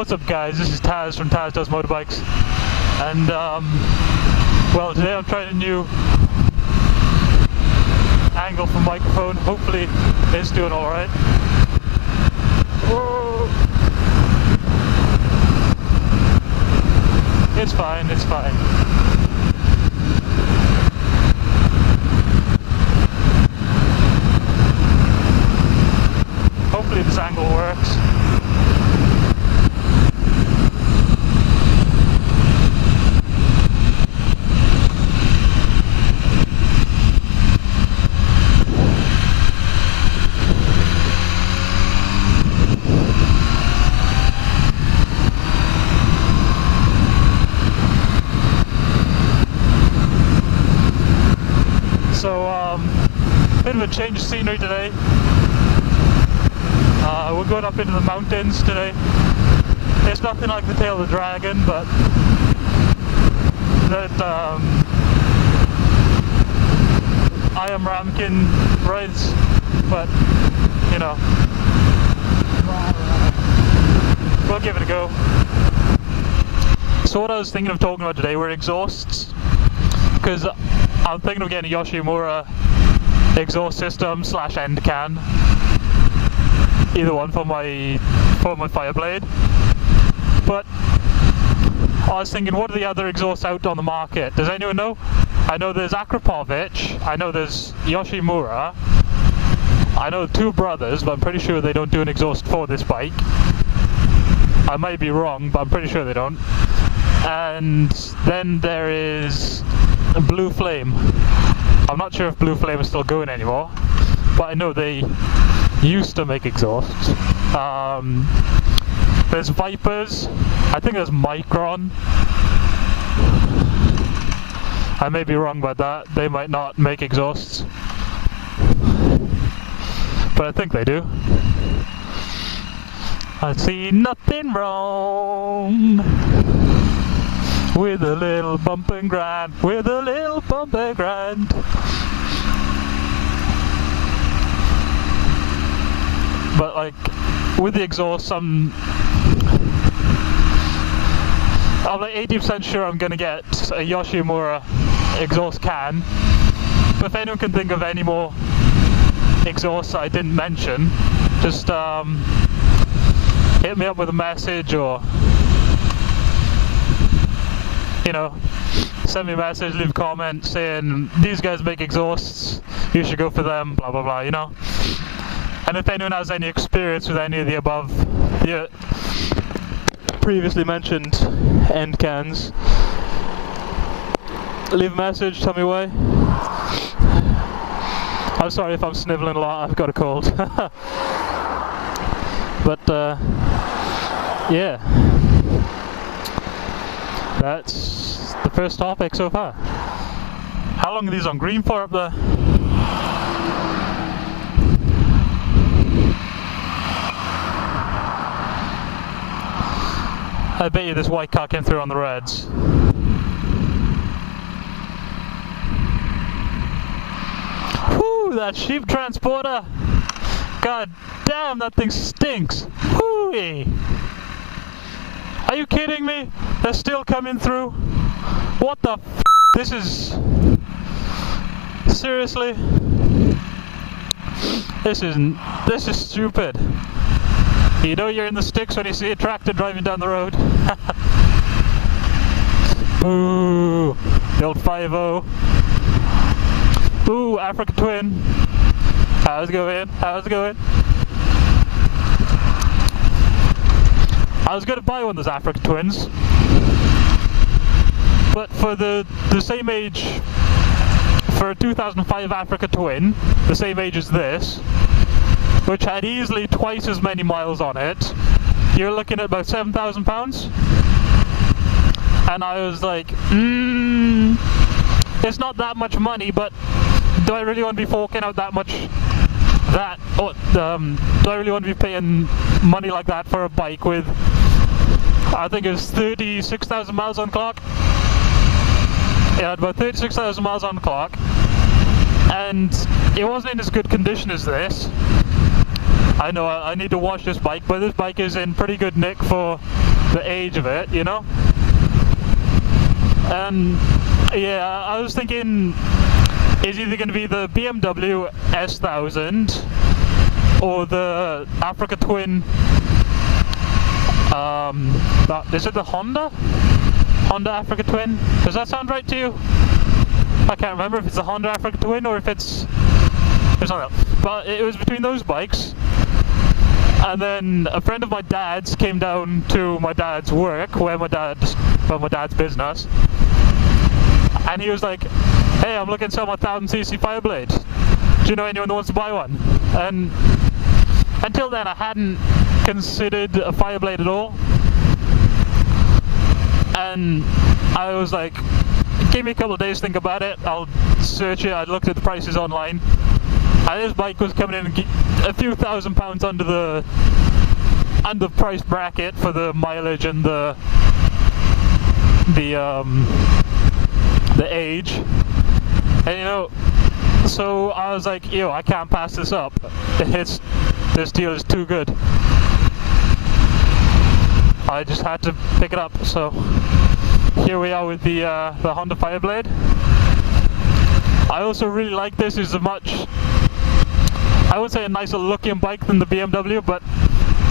What's up guys, this is Taz from Taz Does Motorbikes, and well, today I'm trying a new angle for microphone. Hopefully it's doing alright. It's fine, it's fine. Hopefully this angle works. So, bit of a change of scenery today. We're going up into the mountains today. It's nothing like the Tail of the Dragon, but that I am Ramkin rides, but you know, we'll give it a go. So what I was thinking of talking about today were exhausts, because I'm thinking of getting a Yoshimura exhaust system / end can, either one for my Fireblade. But I was thinking, what are the other exhausts out on the market? Does anyone know? I know there's Akrapovic, I know there's Yoshimura, I know two brothers, but I'm pretty sure they don't do an exhaust for this bike. I might be wrong, but I'm pretty sure they don't. And then there is Blue Flame. I'm not sure if Blue Flame is still going anymore, but I know they used to make exhausts. There's Vipers, I think there's Micron. I may be wrong about that, they might not make exhausts, but I think they do. I see nothing wrong with a little bump and grind, with a little bump and grind. But like, with the exhaust, I'm like 80% sure I'm gonna get a Yoshimura exhaust can. But if anyone can think of any more exhausts I didn't mention, just hit me up with a message, or you know, send me a message, leave a comment saying these guys make exhausts, you should go for them, blah blah blah, you know. And if anyone has any experience with any of the above, the previously mentioned end cans, leave a message, tell me why. I'm sorry if I'm snivelling a lot, I've got a cold. But yeah, that's the first topic so far. How long are these on green for up there? I bet you this white car came through on the reds. Whoo, that sheep transporter! God damn, that thing stinks! Whoo-wee! Are you kidding me? They're still coming through? What the f***? This is... Seriously? This is stupid. You know you're in the sticks when you see a tractor driving down the road. Ooh, the old 5-0. Ooh, Africa Twin. How's it going? How's it going? I was gonna buy one of those Africa Twins, but for the same age, for a 2005 Africa Twin, the same age as this, which had easily twice as many miles on it, you're looking at about £7,000. And I was like, it's not that much money, but do I really want to be forking out that much? Do I really want to be paying money like that for a bike with, I think it's 36,000 miles on the clock? Yeah, about 36,000 miles on the clock. And it wasn't in as good condition as this. I know I need to wash this bike, but this bike is in pretty good nick for the age of it, you know? And yeah, I was thinking it's either going to be the BMW S1000 or the Africa Twin. Is it the Honda Africa Twin? Does that sound right to you? I can't remember if it's the Honda Africa Twin or if it's something else. But it was between those bikes. And then a friend of my dad's came down to my dad's work, my dad's business, and he was like, "Hey, I'm looking to sell my 1000cc Fireblade. Do you know anyone that wants to buy one?" And until then, I hadn't considered a Fireblade at all. And I was like, give me a couple of days to think about it. I'll search it. I looked at the prices online. And this bike was coming in a few £1,000s under the price bracket for the mileage and the age. And you know, so I was like, yo, I can't pass this up. This deal is too good. I just had to pick it up. So here we are with the Honda Fireblade. I also really like this. It's I would say a nicer looking bike than the BMW, but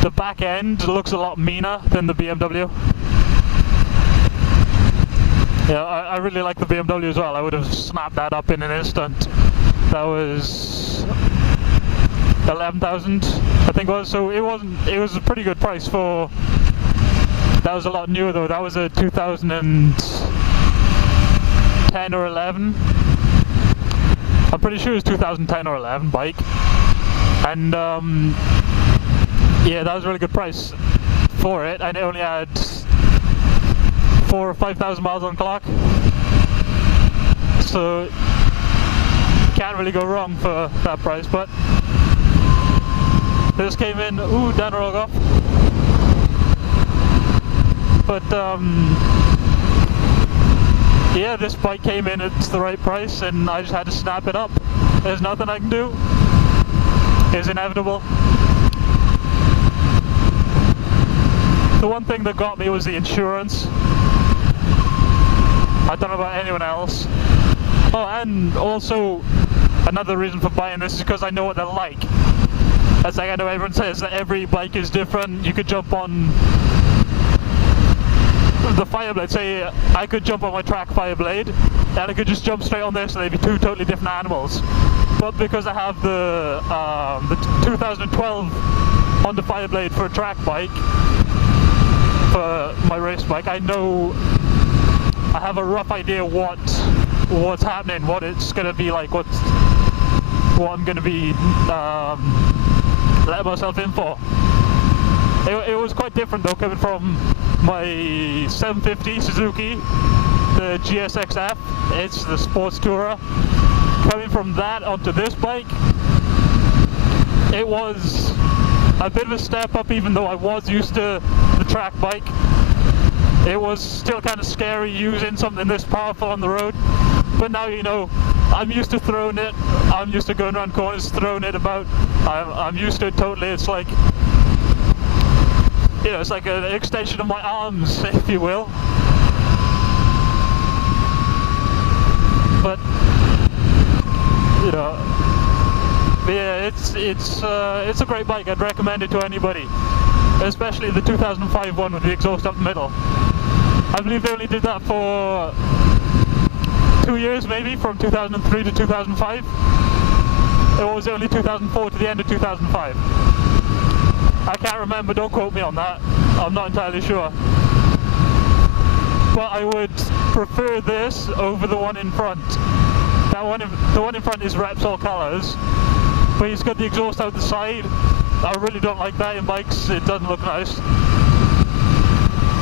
the back end looks a lot meaner than the BMW. Yeah, I really like the BMW as well. I would have snapped that up in an instant. That was 11,000, I think it was. So it was a pretty good price for. That was a lot newer though. That was a 2010 or 11. I'm pretty sure it was 2010 or 11 bike. And yeah, that was a really good price for it, and it only had 4,000 or 5,000 miles on the clock. So can't really go wrong for that price. But this came in, down the road off. But yeah, this bike came in at the right price, and I just had to snap it up. There's nothing I can do. It's inevitable. The one thing that got me was the insurance. I don't know about anyone else. Oh, and also another reason for buying this is because I know what they're like. That's like, I know everyone says that every bike is different. You could jump on the Fireblade, say I could jump on my track Fireblade and I could just jump straight on this, and they'd be two totally different animals. But because I have the 2012 Honda Fireblade for a track bike, for my race bike, I know, I have a rough idea what's happening, what it's gonna be like, what I'm gonna be letting myself in for. It was quite different though, coming from my 750 Suzuki, the GSXF. It's the sports tourer. Coming from that onto this bike, it was a bit of a step up, even though I was used to the track bike. It was still kind of scary using something this powerful on the road. But now, you know, I'm used to throwing it. I'm used to going around corners, throwing it about. I'm used to it totally. It's like, you know, it's like an extension of my arms, if you will. But you know, yeah, it's a great bike. I'd recommend it to anybody, especially the 2005 one with the exhaust up the middle. I believe they only did that for 2 years, maybe, from 2003 to 2005. It was only 2004 to the end of 2005. I can't remember, don't quote me on that. I'm not entirely sure. But I would prefer this over the one in front. The one in front is Repsol colours, but he's got the exhaust out the side. I really don't like that in bikes. It doesn't look nice.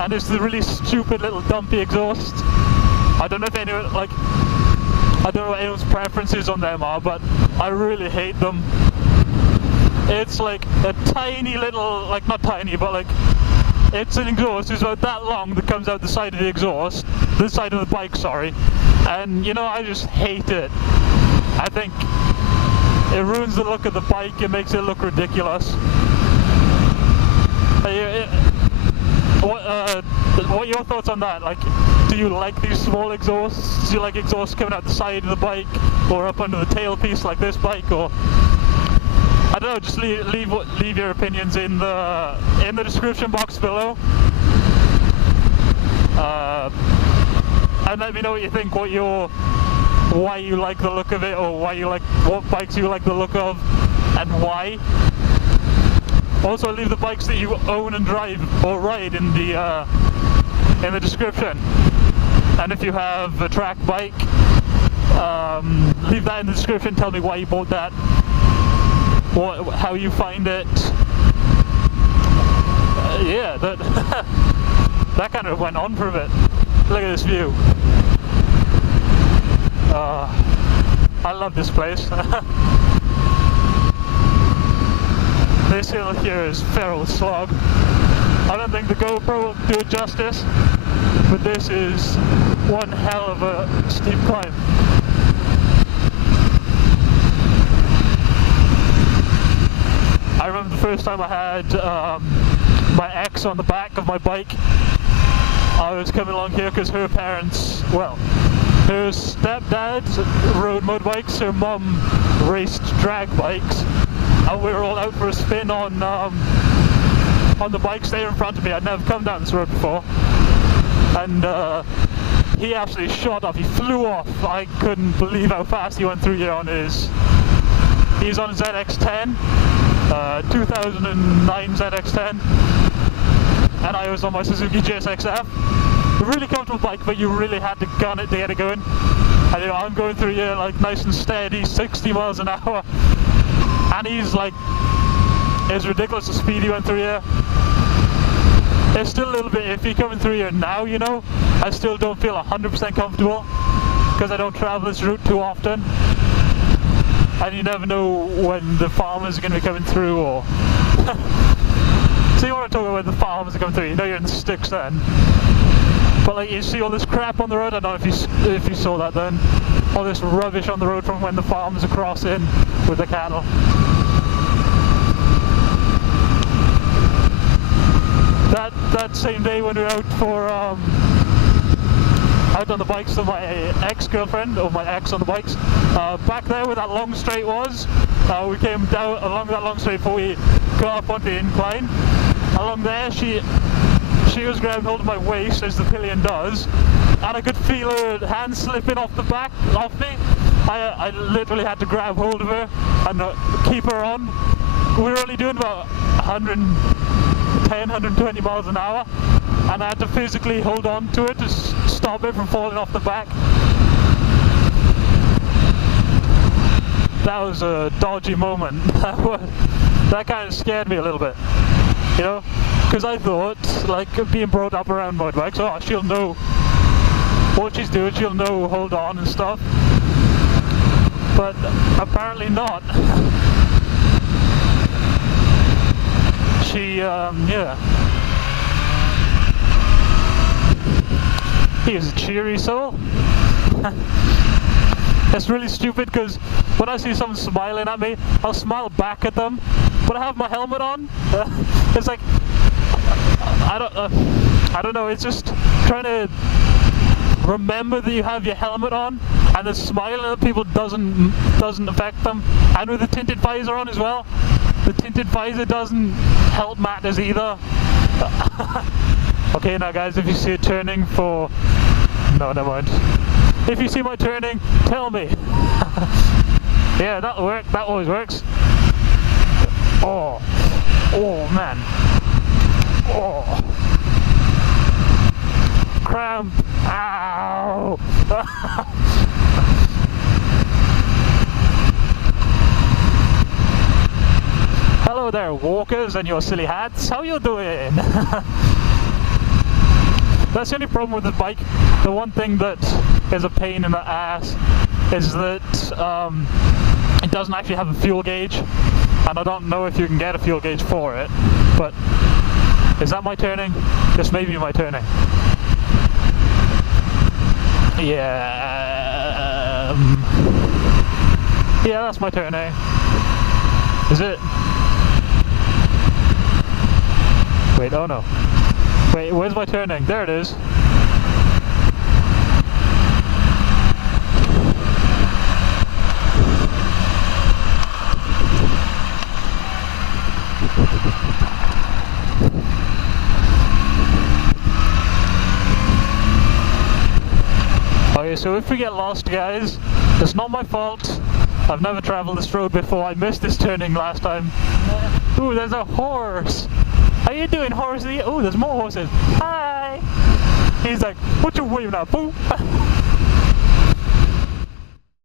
And it's the really stupid little dumpy exhaust. I don't know if anyone, like, I don't know what anyone's preferences on them are, but I really hate them. It's like a tiny little, like, not tiny, but like, it's an exhaust. It's about that long that comes out the side of the exhaust, the side of the bike, sorry. And you know, I just hate it. I think it ruins the look of the bike. It makes it look ridiculous. what are your thoughts on that? Like, do you like these small exhausts? Do you like exhausts coming out the side of the bike or up under the tailpiece like this bike? Or I don't know. Just leave your opinions in the description box below. And let me know what you think. Why you like the look of it, or what bikes you like the look of, and why. Also, leave the bikes that you own and drive or ride in the description. And if you have a track bike, leave that in the description. Tell me why you bought that, how you find it. Yeah, that that kind of went on for a bit. Look at this view. I love this place. This hill here is feral slog. I don't think the GoPro will do it justice, but this is one hell of a steep climb. I remember the first time I had my ex on the back of my bike. I was coming along here because her parents, well, her stepdad rode motorbikes, her mum raced drag bikes, and we were all out for a spin on the bikes there in front of me. I'd never come down this road before, and he absolutely shot off. He flew off. I couldn't believe how fast he went through here on his. He's on a ZX10, 2009 ZX10, and I was on my Suzuki GSXF. A really comfortable bike, but you really had to gun it to get it going. And you know, I'm going through here like nice and steady, 60 miles an hour, and he's like, it's ridiculous the speed he went through here. It's still a little bit iffy coming through here now, you know. I still don't feel 100% comfortable because I don't travel this route too often, and you never know when the farmers are going to be coming through, or so you want to talk about when the farmers are coming through. You know you're in the sticks then. But like, you see all this crap on the road. I don't know if you saw that then. All this rubbish on the road from when the farmers are crossing with the cattle. That same day when we were out for out on the bikes with my ex-girlfriend, or my ex on the bikes, back there where that long straight was, we came down along that long straight before we got up onto the incline. Along there, she was grabbing hold of my waist, as the pillion does, and I could feel her hand slipping off me. I literally had to grab hold of her and keep her on. We were only doing about 110, 120 miles an hour, and I had to physically hold on to it to stop it from falling off the back. That was a dodgy moment. That kind of scared me a little bit, you know, because I thought, like, being brought up around motorbikes, oh, she'll know what she's doing, she'll know hold on and stuff, but apparently not. She, yeah. He is a cheery soul. It's really stupid because when I see someone smiling at me, I'll smile back at them, but I have my helmet on. It's like, I don't know, it's just trying to remember that you have your helmet on, and the smiling at people doesn't affect them. And with the tinted visor on as well, the tinted visor doesn't help matters either. Okay, now guys, if you see it turning for... No, never mind. If you see my turning, tell me. Yeah, that'll work. That always works. Oh. Oh, man. Oh. Cramp. Ow. Hello there, walkers and your silly hats. How you doing? That's the only problem with the bike. The one thing that is a pain in the ass is that it doesn't actually have a fuel gauge, and I don't know if you can get a fuel gauge for it. But is that my turning? This may be my turning. Yeah. Yeah, that's my turning. Is it? Wait, oh no. Wait, where's my turning? There it is. Okay, so if we get lost, guys, it's not my fault. I've never traveled this road before. I missed this turning last time. Ooh, there's a horse. How you doing, horsey? Oh, there's more horses. Hi. He's like, what you waving at, boo?